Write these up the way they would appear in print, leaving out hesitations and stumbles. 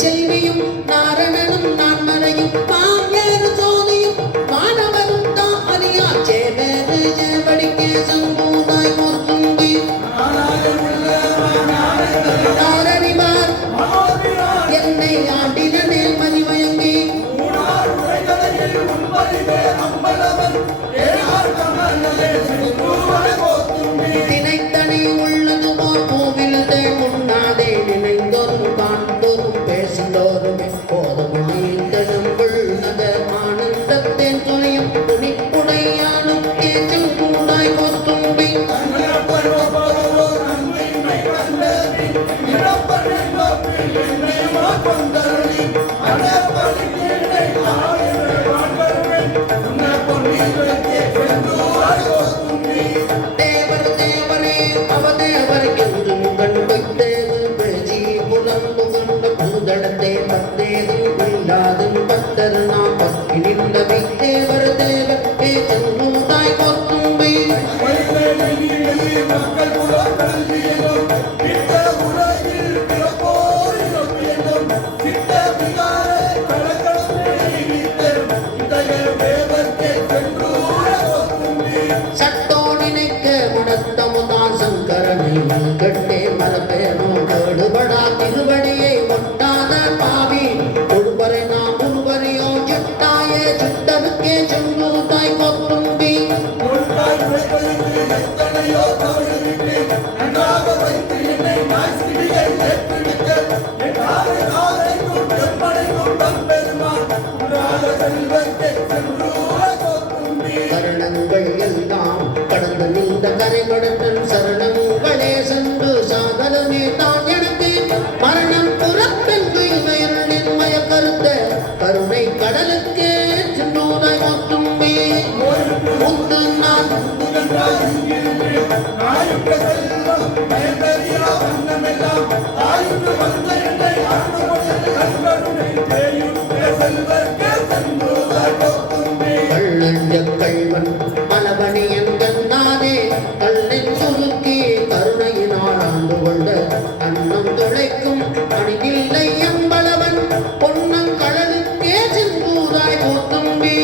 செல்வியும் நாரணனும் நான்மறையும் மாங்கேறு சோதியும் மாணவரும் தாம் அறியா சேவேறு சேவடிக்கே சங்கூதாய் மோத்தும்பி நாரணிமார் என்னை ஆண்டினே மதிமயங்கி தினைத்தனி உள்ளது போல் கோவில்தே முன்னாதே நினைந்தோறும் காண்தோறும் பேசுந்தோறும் எப்போதும் நீந்தெழும்புள்ளத ஆனந்தத்தேன் துணியும் துணிப்புடையானும் ஏற்றும் கூடாய் மோத்தும்பி தேவர் தேவனே அவதேவர் என்றும் கண்பத்தேவர் பேசி புலம்பு கண்ட புதடத்தே பத்தேதும் இல்லாதும் பத்தர் நாம் பத்தி நின்ற வைத்தேவர் தேவர் பேச்சூதாய் மோத்தும்பி கட்டே மரப்பேனோ கேடுபடா திருவடியை ஒட்டாத பாவி ஒருவரை நாம் ஒருவரையோ சிட்டாயே சிட்டனுக்கே செங்கூதாய் மோத்தும்பி கரணங்கள் எல்லாம் கடந்து நீண்ட கரை கடந்தன் சரணங்களே சென்று சாதனமே தான் எனக்கு மரணம் புறப்பென்று இவையருளின் மயக்கருத்த கருணை கடலுக்கே சென்றூதாய் மோத்தும்பி முந்து நான் கள்வன் மலபணி என்கண்ணாதே கல்லை சுருக்கி கருணையினால் ஆண்டு கொண்ட அன்னம் துளைக்கும் அணிதில்லை எம்பளவன் பொன்னங் கடலுக்கே சென்றூதாய் மோத்தும்பி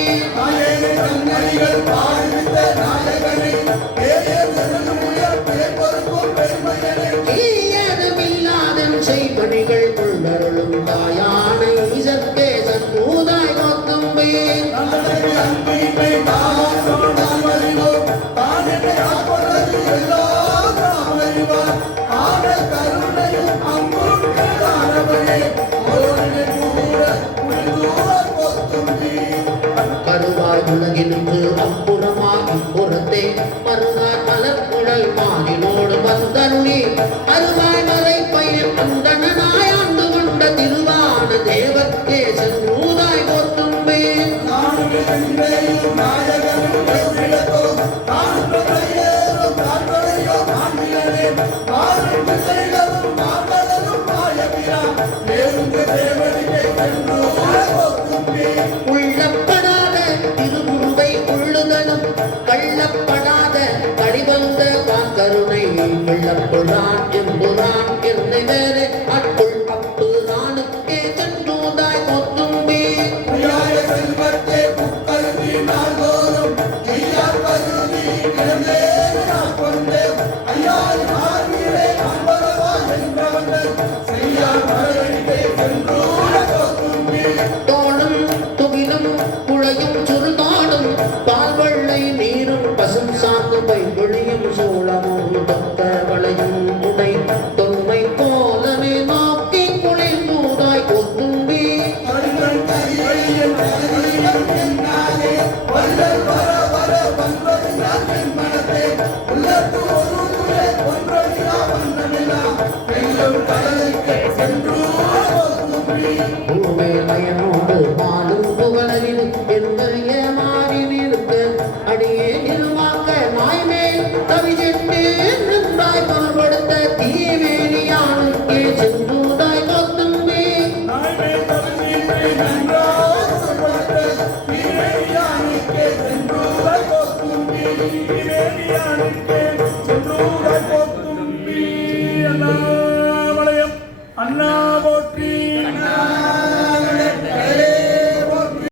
ஏதுமில்லாதன் செய்பணிகள் கொண்டருளும் தாயான ஈசற்கே சென்றூதாய் மோத்தும்பி கருவாய் உலகினுக்கு அப்புறமாய் இப்புறத்தே மறுநாள் மலர்குழல் மாறினோடு வந்தருளி அருவாய் மறை பயிர் அந்தனாய் ஆண்டு கொண்ட திருவான தேவர்க்கே சென்றூதாய் மோத்தும்பி உள்ளப்படாத திருமுருகை உள்ளுதலும் கள்ளப்படாத கடிவந்த வாக்கருணை வெள்ளப்புறான் எம்புறான் என்னை வேறு அட்டுள் அப்புறானுக்கே சென்றூதாய் மோத்தும்பி தோளும் துகிலும் குழையும் சுருதாடும் பால்வள்ளை நீரும் பசும் சாந்து பைவொழியும் சோளமும் தொத்த வளையும் உடை தொன்மை போலவே நோக்கி குளிர்ந்தூதாய் மோத்தும்பி பூமேலயனோடு பாலும் புகழலில் என்னைய மாறி நிற்க அடியே இருவாக்க நாய்மேல் கவிஜெட்டே நின்றாய் பொருள்படுத்த தீவேணியானுக்கே சென்றூதாய் மோத்தும்பி அண்ணா போற்றி